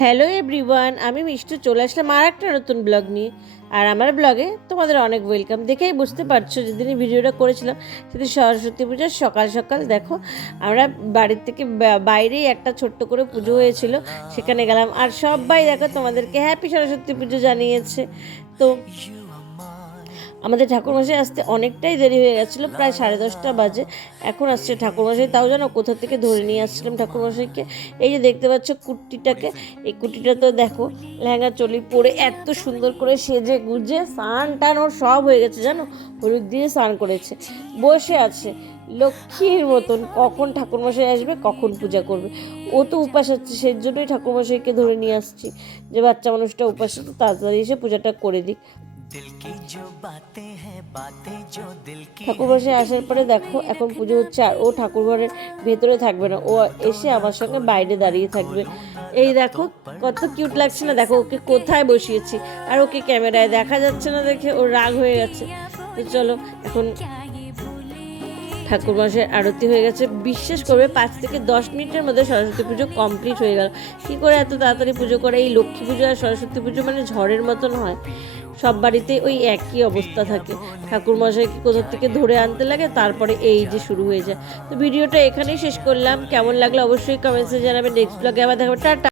Hello everyone, আমি মিষ্টু চলে আসলাম আর একটা নতুন ব্লগ নিয়ে। আর আমার ব্লগে তোমাদের অনেক ওয়েলকাম। দেখেই বুঝতে পারছো যেদিন ভিডিওটা করেছিলাম সেদিন সরস্বতী পূজার সকাল সকাল দেখো আমরা বাড়ির থেকে বাইরেই একটা ছোট্ট করে পুজো হয়েছিল, সেখানে গেলাম। আর সবাই দেখো তোমাদেরকে হ্যাপি সরস্বতী পুজো জানিয়েছে। তো আমাদের ঠাকুরমশাই আসতে অনেকটাই দেরি হয়ে গেছিলো, প্রায় 10:30 বাজে। এখন আসছে ঠাকুরমশাই, তাও জানো কোথা থেকে ধরে নিয়ে আসছিলাম ঠাকুরমশাইকে। এই যে দেখতে পাচ্ছ কুর্তিটাকে, এই কুর্তিটা তো দেখো লেহেঙ্গা চলি পরে এত সুন্দর করে সেজে গুজে স্নান টান ওর সব হয়ে গেছে, জানো হলুদ দিয়ে স্নান করেছে, বসে আছে লক্ষ্মীর মতন। কখন ঠাকুরমশাই আসবে, কখন পূজা করবে। ও তো উপাস আছে, সেই জন্যই ঠাকুরমশাইকে ধরে নিয়ে আসছি যে বাচ্চা মানুষটা উপাস আছে, তাড়াতাড়ি এসে পূজাটা করে দিক। ঠাকুরমশাই আসার পরে দেখো এখন পুজো হচ্ছে, আর ও ঠাকুরঘরের ভেতরে থাকবে না, ও এসে আমার সঙ্গে বাইরে দাঁড়িয়ে থাকবে। এই দেখো কত কিউট লাগছে না, দেখো ওকে কোথায় বসিয়েছি, আর ওকে ক্যামেরায় দেখা যাচ্ছে না দেখে ওর রাগ হয়ে গেছে। তো চলো এখন ঠাকুরমশাই আরতি হয়ে গেছে, বিশ্বাস করবে 5 থেকে 10 মিনিটের মধ্যে সরস্বতী পুজো কমপ্লিট হয়ে গেল। কী করে এত তাড়াতাড়ি পুজো করে! এই লক্ষ্মী পুজো আর সরস্বতী পুজো মানে ঝড়ের মতন হয়, সব বাড়িতে ওই একই অবস্থা থাকে। ঠাকুরমশাইকে কোথা থেকে ধরে আনতে লাগে, তারপরে এই যে শুরু হয়ে যায়। তো ভিডিওটা এখানেই শেষ করলাম, কেমন লাগলো অবশ্যই কমেন্টসে জানাবেন। নেক্সট ব্লগে আবার দেখাবো, টাটা।